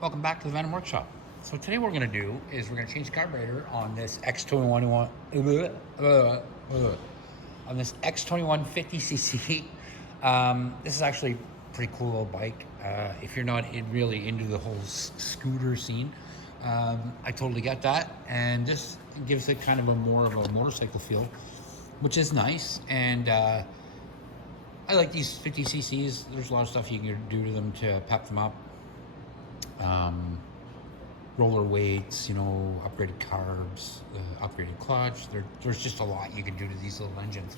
Welcome back to the Venom Workshop. So today what we're going to do is we're going to change the carburetor on this X21 on this X21 50cc. This is actually a pretty cool little bike. If you're not really into the whole scooter scene, I totally get that. And this gives it kind of more of a motorcycle feel, which is nice. And I like these 50cc's. There's a lot of stuff you can do to them to pep them up. Roller weights, upgraded carbs, upgraded clutch. There's just a lot you can do to these little engines.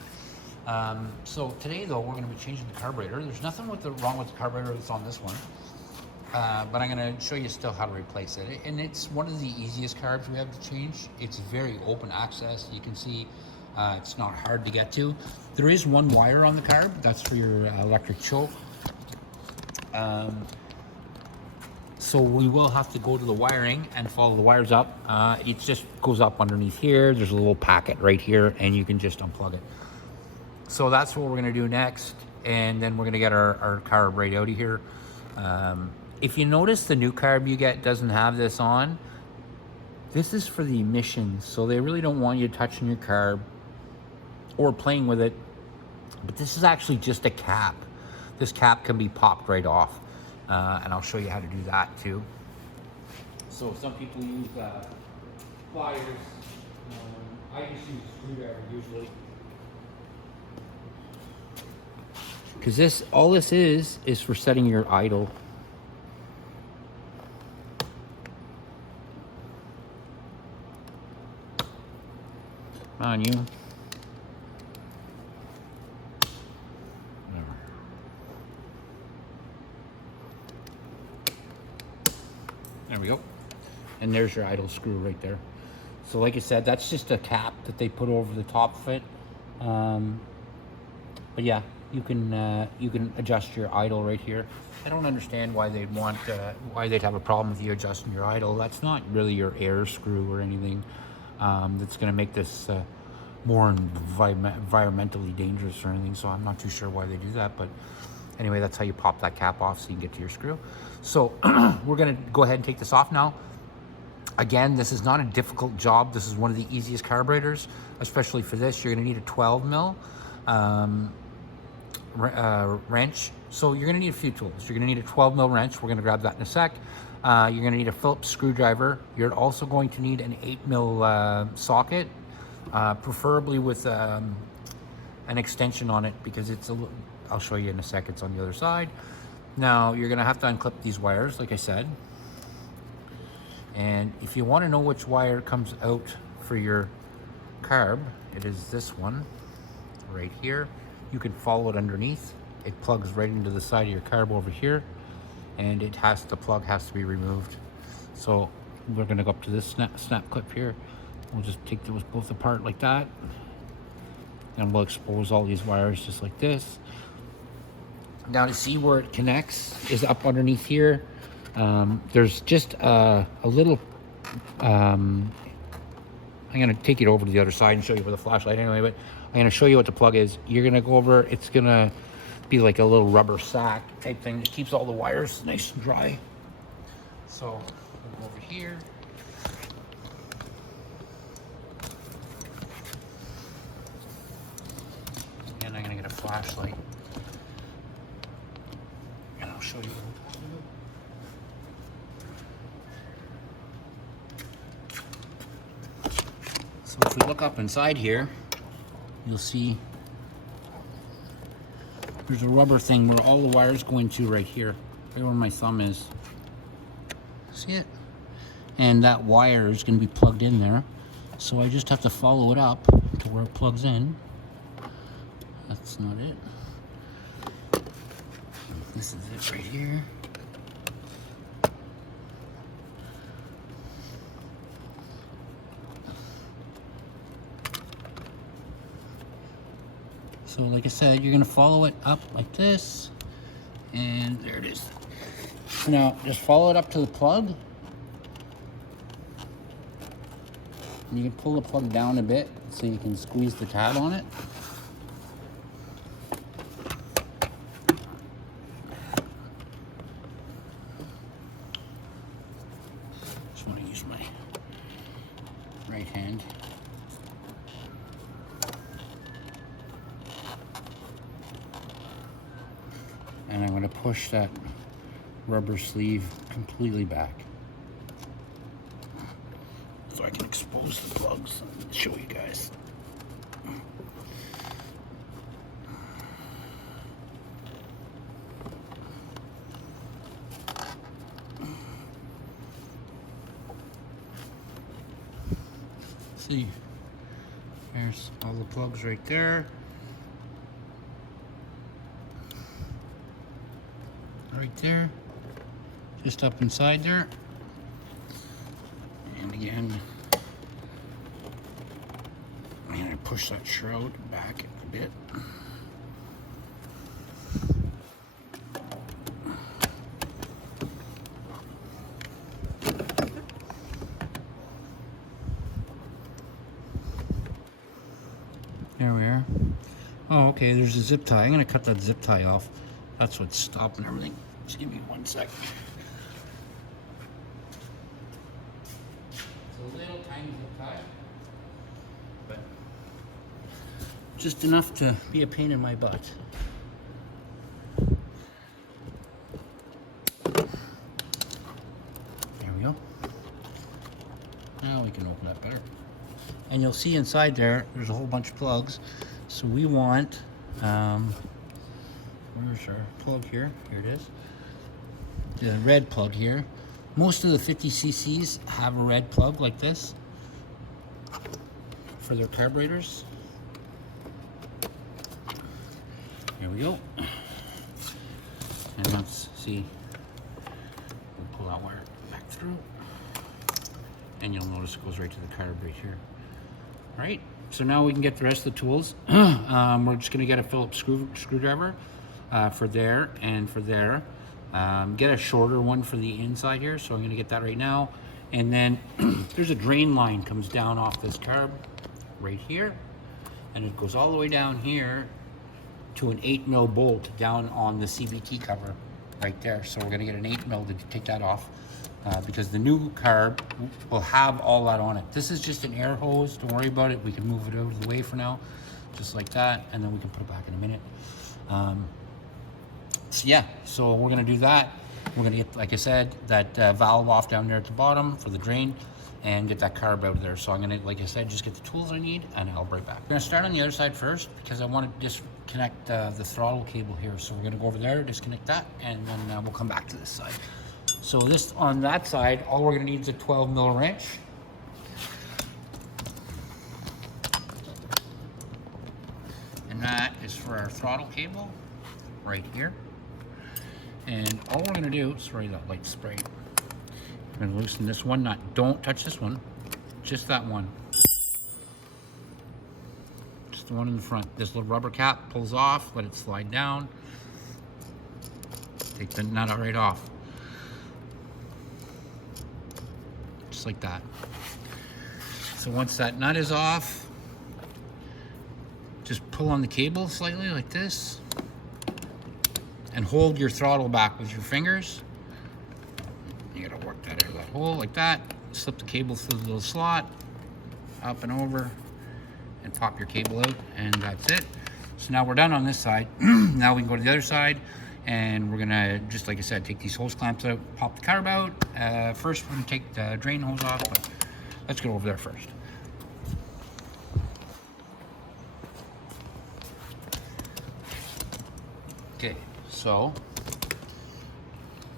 So today, though, we're going to be changing the carburetor. There's nothing wrong with the carburetor that's on this one, but I'm going to show you still how to replace it. And it's one of the easiest carbs we have to change. It's very open access. You can see it's not hard to get to. There is one wire on the carb. That's for your electric choke. So we will have to go to the wiring and follow the wires up. It just goes up underneath here. There's a little packet right here, and you can just unplug it. So that's what we're gonna do next. And then we're gonna get our carb right out of here. If you notice, the new carb you get doesn't have this on. This is for the emissions. So they really don't want you touching your carb or playing with it. But this is actually just a cap. This cap can be popped right off. And I'll show you how to do that too. So some people use pliers. I just use a screwdriver usually. Because all this is for setting your idle. Come on, you. There we go. And there's your idle screw right there. So like I said, that's just a cap that they put over the top of it. But yeah, you can adjust your idle right here. I don't understand why they'd why they'd have a problem with you adjusting your idle. That's not really your air screw or anything that's going to make this more environmentally dangerous or anything. So I'm not too sure why they do that, but anyway, that's how you pop that cap off so you can get to your screw. So we're gonna go ahead and take this off now. Again, this is not a difficult job. This is one of the easiest carburetors, especially for this. You're gonna need a 12 mil wrench. So you're gonna need a few tools. You're gonna need a 12 mil wrench. We're gonna grab that in a sec. You're gonna need a Phillips screwdriver. You're also going to need an 8 mil socket, preferably with an extension on it, because it's a little, I'll show you in a sec, it's on the other side. Now, you're gonna have to unclip these wires, like I said. And if you wanna know which wire comes out for your carb, it is this one, right here. You can follow it underneath. It plugs right into the side of your carb over here, and the plug has to be removed. So we're gonna go up to this snap clip here. We'll just take those both apart like that. And we'll expose all these wires just like this. Now to see where it connects is up underneath here. There's just a little, I'm gonna take it over to the other side and show you with a flashlight anyway, but I'm gonna show you what the plug is. You're gonna go over, it's gonna be like a little rubber sack type thing that keeps all the wires nice and dry. So we'll go over here. And I'm gonna get a flashlight. And I'll show you. So if we look up inside here, you'll see there's a rubber thing where all the wires go into right here, right where my thumb is. See it? And that wire is going to be plugged in there. So I just have to follow it up to where it plugs in. That's not it. This is it right here. So like I said, you're gonna follow it up like this, and there it is. Now just follow it up to the plug. And you can pull the plug down a bit so you can squeeze the tab on it. just want to use my right hand. And I'm going to push that rubber sleeve completely back so I can expose the plugs and show you guys. See, there's all the plugs right there. Right there, just up inside there. And again, I'm going to push that shroud back a bit. There we are. Oh, okay, there's a zip tie. I'm going to cut that zip tie off. That's what's stopping everything. Just give me 1 sec. It's a little tiny zip tie, but just enough to be a pain in my butt. There we go. Now we can open that better. And you'll see inside there's a whole bunch of plugs. So we want, where's our plug here? Here it is. The red plug here. Most of the 50cc's have a red plug like this for their carburetors. Here we go. And let's see. We'll pull that wire back through. And you'll notice it goes right to the carb right here. All right, so now we can get the rest of the tools. We're just gonna get a Phillips screwdriver for there and for there. Get a shorter one for the inside here, so I'm gonna get that right now. And then there's a drain line comes down off this carb right here, and it goes all the way down here to an 8mm bolt down on the CVT cover right there. So we're gonna get an 8mm to take that off because the new carb will have all that on it. This is just an air hose, don't worry about it. We can move it out of the way for now, just like that, and then we can put it back in a minute. So yeah, so we're gonna do that. We're gonna get, like I said, that valve off down there at the bottom for the drain and get that carb out of there. So I'm gonna, like I said, just get the tools I need and I'll be right back. I'm gonna start on the other side first because I want to disconnect the throttle cable here. So we're gonna go over there, disconnect that, and then we'll come back to this side. So this, on that side, all we're gonna need is a 12mm wrench. And that is for our throttle cable right here. And all we're gonna do, sorry that light spray. I'm gonna loosen this one nut. Don't touch this one, just that one. Just the one in the front. This little rubber cap pulls off, let it slide down. Take the nut right off. Just like that. So once that nut is off, just pull on the cable slightly like this and hold your throttle back with your fingers. You gotta work that out of that hole like that. Slip the cable through the little slot, up and over, and pop your cable out, and that's it. So now we're done on this side. Now we can go to the other side, and we're gonna, just like I said, take these hose clamps out, pop the carb out. First we're gonna take the drain hose off, but let's go over there first. Okay, so,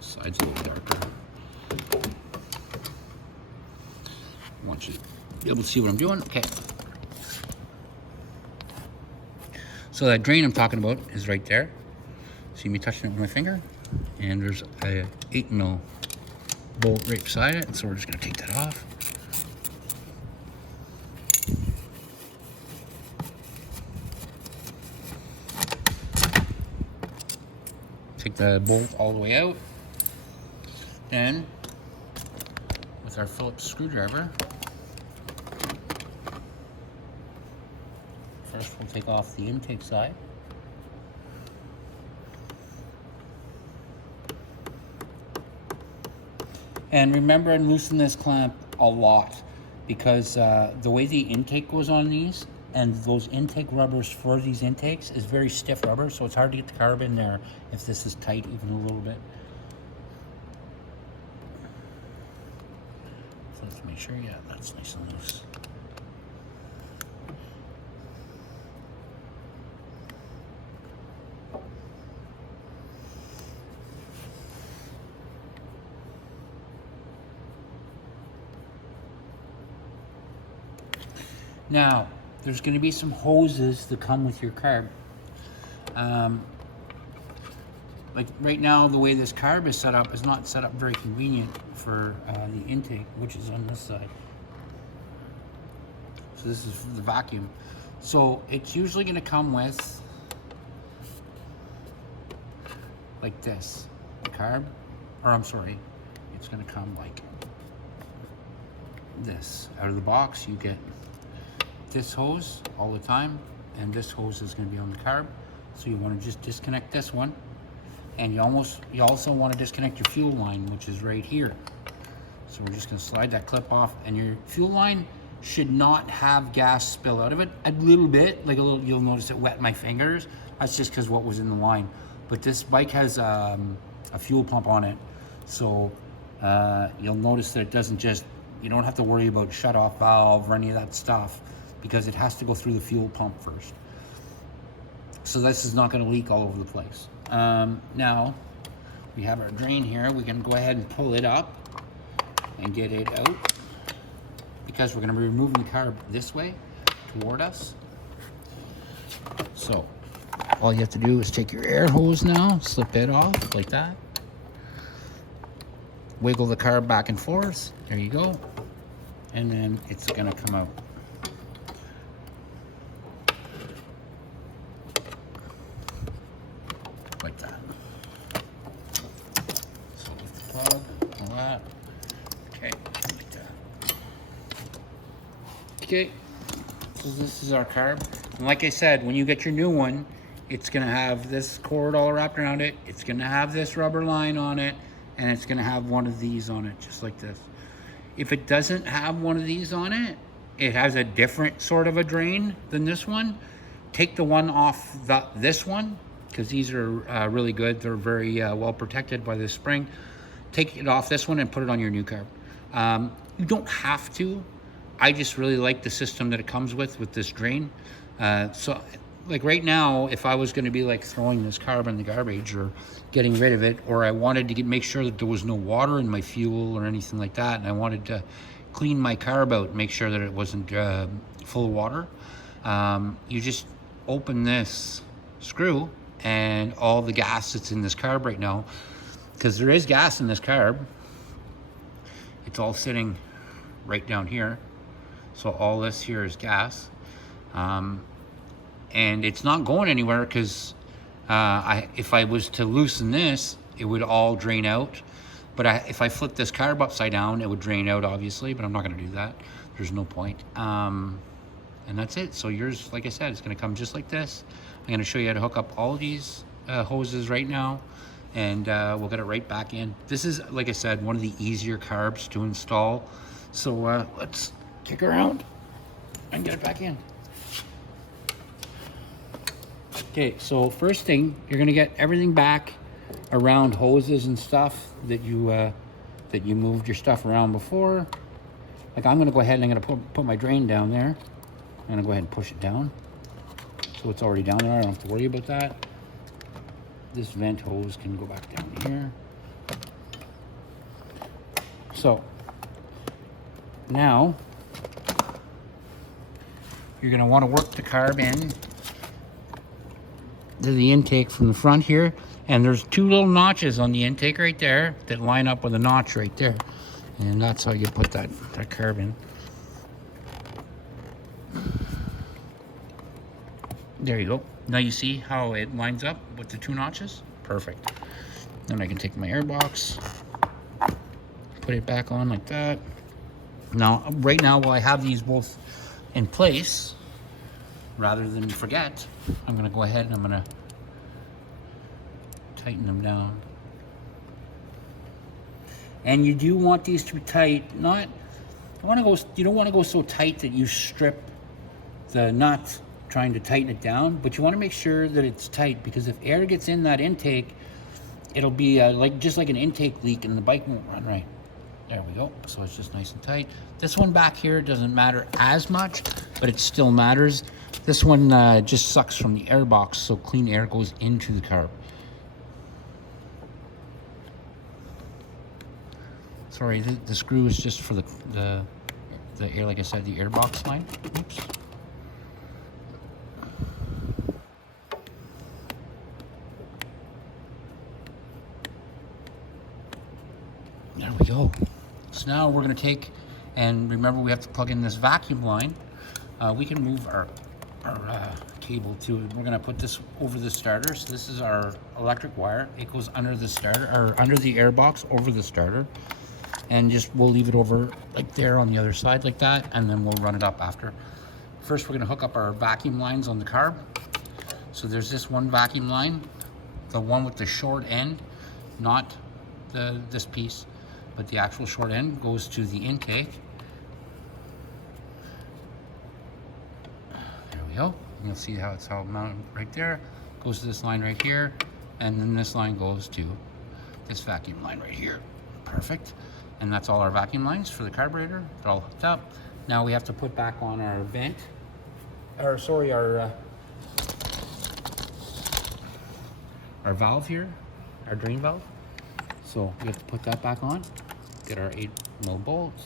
side's a little darker. I want you to be able to see what I'm doing. Okay. So that drain I'm talking about is right there. See me touching it with my finger? And there's a 8mm bolt right beside it. So we're just gonna take that off. Take the bolt all the way out. Then, with our Phillips screwdriver, first we'll take off the intake side. And remember, and loosen this clamp a lot, because the way the intake goes on these, and those intake rubbers for these intakes is very stiff rubber, so it's hard to get the carb in there if this is tight even a little bit. So let's make sure, yeah, that's nice and loose. Now, there's going to be some hoses that come with your carb. Like right now, the way this carb is set up is not set up very convenient for the intake, which is on this side. So this is the vacuum. So it's usually going to come with, like this, the carb, or I'm sorry, it's going to come like this. Out of the box, you get this hose all the time, and this hose is going to be on the carb. So you want to just disconnect this one, and you also want to disconnect your fuel line, which is right here. So we're just going to slide that clip off, and your fuel line should not have gas spill out of it. A little bit, like a little, you'll notice it wet my fingers. That's just because what was in the line. But this bike has a fuel pump on it, so you'll notice that it doesn't just, you don't have to worry about shut off valve or any of that stuff, because it has to go through the fuel pump first. So this is not going to leak all over the place. Now we have our drain here. We can go ahead and pull it up and get it out, because we're going to be removing the carb this way toward us. So all you have to do is take your air hose now, slip it off like that, wiggle the carb back and forth, there you go, and then it's going to come out. Like that. So lift the plug, all that. Okay, like that. Okay, so this is our carb. And like I said, when you get your new one, it's gonna have this cord all wrapped around it. It's gonna have this rubber line on it, and it's gonna have one of these on it, just like this. If it doesn't have one of these on it, it has a different sort of a drain than this one. Take the one off this one, because these are really good. They're very well protected by this spring. Take it off this one and put it on your new carb. You don't have to. I just really like the system that it comes with this drain. So like right now, if I was gonna be like throwing this carb in the garbage or getting rid of it, or I wanted to make sure that there was no water in my fuel or anything like that, and I wanted to clean my carb out and make sure that it wasn't full of water, you just open this screw, and all the gas that's in this carb right now, because there is gas in this carb, it's all sitting right down here. So all this here is gas, and it's not going anywhere, because if I was to loosen this, it would all drain out. But if I flip this carb upside down, it would drain out, obviously, but I'm not going to do that. There's no point. And that's it. So yours, like I said, it's going to come just like this. I'm going to show you how to hook up all of these hoses right now, and we'll get it right back in. This is, like I said, one of the easier carbs to install. So let's kick around and get it back in. Okay, so first thing, you're going to get everything back around hoses and stuff that you moved your stuff around before. Like I'm going to go ahead and I'm going to put my drain down there. I'm going to go ahead and push it down. So it's already down there, I don't have to worry about that. This vent hose can go back down here. So now you're going to want to work the carb in to the intake from the front here, and there's two little notches on the intake right there that line up with a notch right there, and that's how you put that carb in. There you go. Now you see how it lines up with the two notches? Perfect. Then I can take my air box, put it back on like that. Now, right now, while I have these both in place, rather than forget, I'm going to go ahead and I'm going to tighten them down. And you do want these to be tight. Not, you don't want to go so tight that you strip the nut trying to tighten it down, but you want to make sure that it's tight, because if air gets in that intake, it'll be just like an intake leak and the bike won't run right. There we go. So it's just nice and tight. This one back here doesn't matter as much, but it still matters. This one just sucks from the air box, so clean air goes into the carb. Sorry, the screw is just for the air, like I said, the air box line. Oops. There we go. So now we're going to take, and remember we have to plug in this vacuum line. We can move our cable to, we're going to put this over the starter. So this is our electric wire. It goes under the starter, or under the air box, over the starter. And we'll leave it over like there on the other side like that, and then we'll run it up after. First, we're going to hook up our vacuum lines on the carb. So there's this one vacuum line, the one with the short end, not this piece, but the actual short end goes to the intake. There we go. And you'll see how it's all mounted right there. Goes to this line right here, and then this line goes to this vacuum line right here. Perfect. And that's all our vacuum lines for the carburetor. They're all hooked up. Now we have to put back on our vent, or sorry, our valve here, our drain valve. So we have to put that back on. Get our 8mm bolts.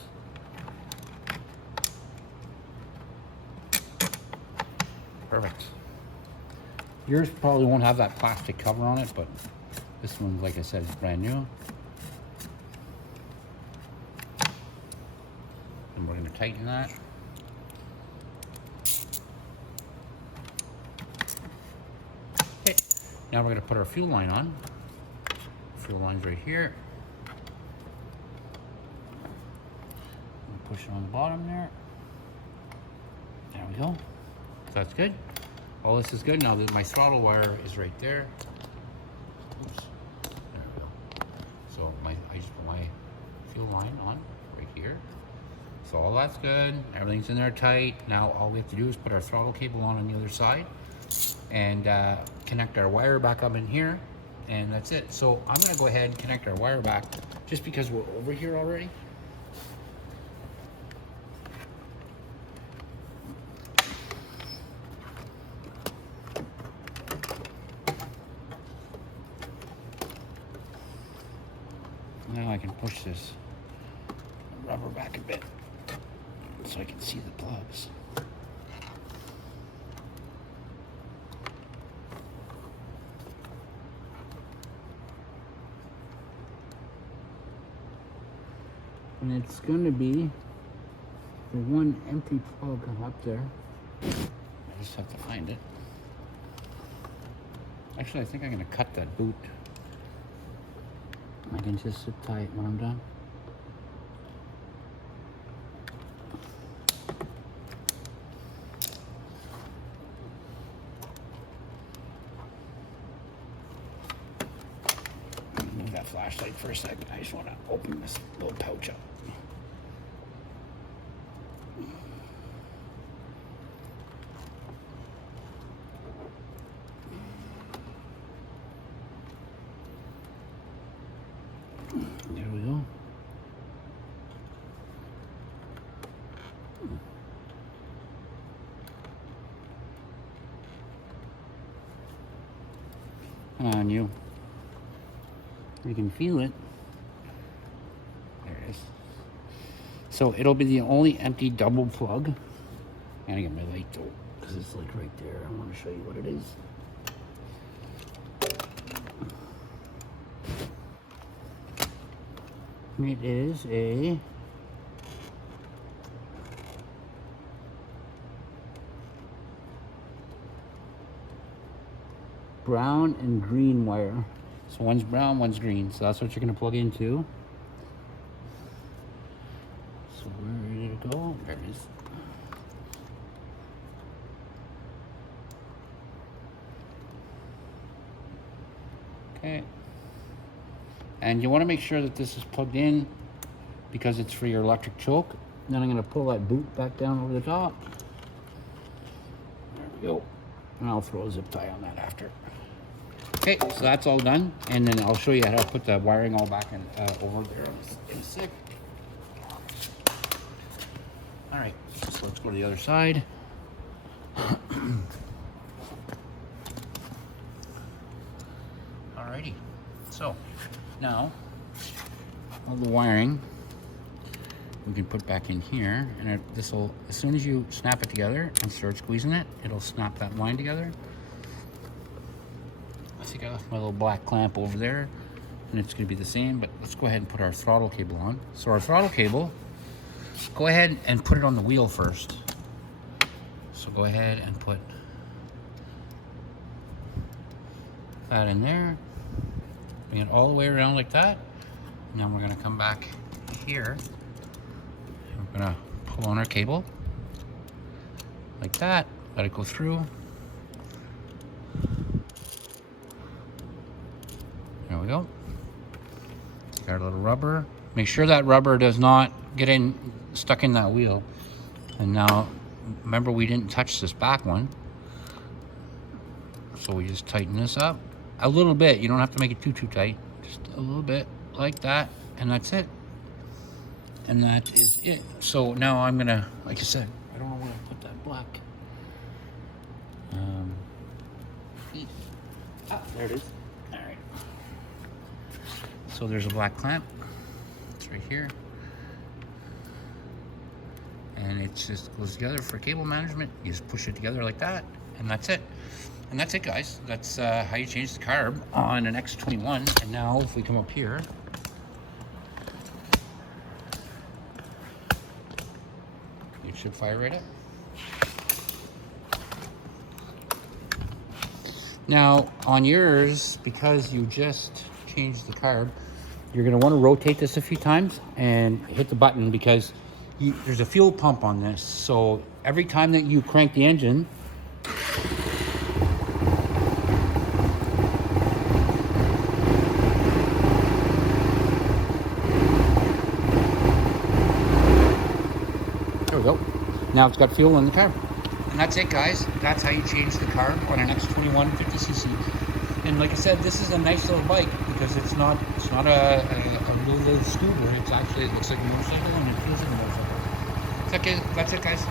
Perfect. Yours probably won't have that plastic cover on it, but this one, like I said, is brand new. And we're going to tighten that. Okay, now we're going to put our fuel line on. Fuel line's right here. Push it on the bottom there. There we go. So that's good. All this is good. Now that my throttle wire is right there. Oops. There we go. So I just put my fuel line on right here. So all that's good. Everything's in there tight. Now all we have to do is put our throttle cable on the other side and connect our wire back up in here. And that's it. So I'm going to go ahead and connect our wire back just because we're over here already. Now I can push this rubber back a bit so I can see the plugs. And it's going to be the one empty plug up there. I just have to find it. Actually, I think I'm going to cut that boot. I can just sit tight when I'm done. Move that flashlight for a second. I just want to open this little pouch up. There we go. On you. You can feel it. There it is. So it'll be the only empty double plug. I gotta get my light though, because it's like right there. I want to show you what it is. It is a brown and green wire. So one's brown, one's green. So that's what you're going to plug into. So we're ready to go. There it is. Okay. And you want to make sure that this is plugged in because it's for your electric choke. Then I'm going to pull that boot back down over the top. There we go. And I'll throw a zip tie on that after. Okay, so that's all done. And then I'll show you how to put the wiring all back in, over there in a sec. All right, so let's go to the other side. Alrighty, so now all the wiring we can put back in here, and this will, as soon as you snap it together and start squeezing it, it'll snap that line together. I think I left my little black clamp over there, and it's going to be the same, but let's go ahead and put our throttle cable on. So our throttle cable, go ahead and put it on the wheel first. So go ahead and put that in there. Bring it all the way around like that. Now we're going to come back here. We're going to pull on our cable like that. Let it go through. There we go. Take our little rubber. Make sure that rubber does not get stuck in that wheel. And now, remember, we didn't touch this back one. So we just tighten this up a little bit. You don't have to make it too tight. Just a little bit like that. And that's it. And that is it. So now I'm gonna, like I said, I don't know where I put that black. There it is. All right. So there's a black clamp. It's right here. And it just goes together for cable management. You just push it together like that, and that's it. And that's it, guys. That's how you change the carb on an X21. And now if we come up here, it should fire right up. Now on yours, because you just changed the carb, you're going to want to rotate this a few times and hit the button, because there's a fuel pump on this. So every time that you crank the engine, there we go. Now it's got fuel in the carb. And that's it, guys. That's how you change the carb on an X21 50cc. And like I said, this is a nice little bike because it's not a little scooter. It's actually, it looks like a motorcycle and it feels like a motorcycle. That's it, guys.